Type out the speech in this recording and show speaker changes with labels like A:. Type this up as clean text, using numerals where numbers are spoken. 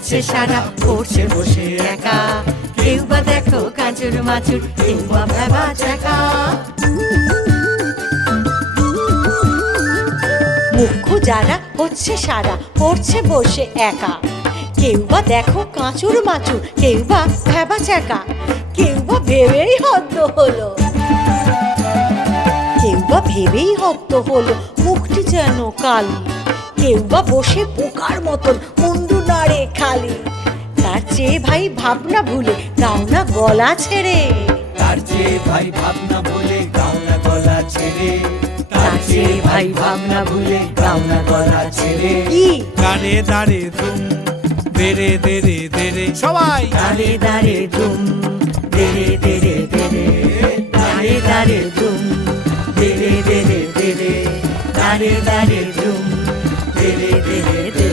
A: হচ্ছে সারা পড়ছে বসে একা। কেউ বা দেখো কাঁচুর মাচুর, কেউ বা ভেবা চাকা।
B: মুখ্য যারা হচ্ছে সারা পড়ছে বসে একা। কেউ বা দেখো কাঁচুর মাচুর, কেউ বা ভেবা চাকা। কেউ বা ভেবেই হদ্দ হলো, কেউ বা ভেবেই হদ্দ হলো মুখটি যেন কালি। কেউ বা বসে পোকার মতন মুন্ডু নাড়ে খালি। তার চেয়ে ভাই ভাবনা ভুলে গাও না গলা ছেড়ে।
C: তার চেয়ে ভাই ভাবনা ভুলে গাও না গলা ছেড়ে।
A: তার চেয়ে ভাই ভাবনা ভুলে গাও না গলা ছেড়ে।
B: কি
C: দাঁড়ে দাঁড়ে দুম দেরে দেরে দেরে সবাই
A: দাঁড়ে দাঁড়ে দুম দেরে দেরে দেরে। দাঁড়ে দাঁড়ে দুম দেরে দেরে দেরে। দাঁড়ে দাঁড়ে দুম দেরে দেরে দেরে।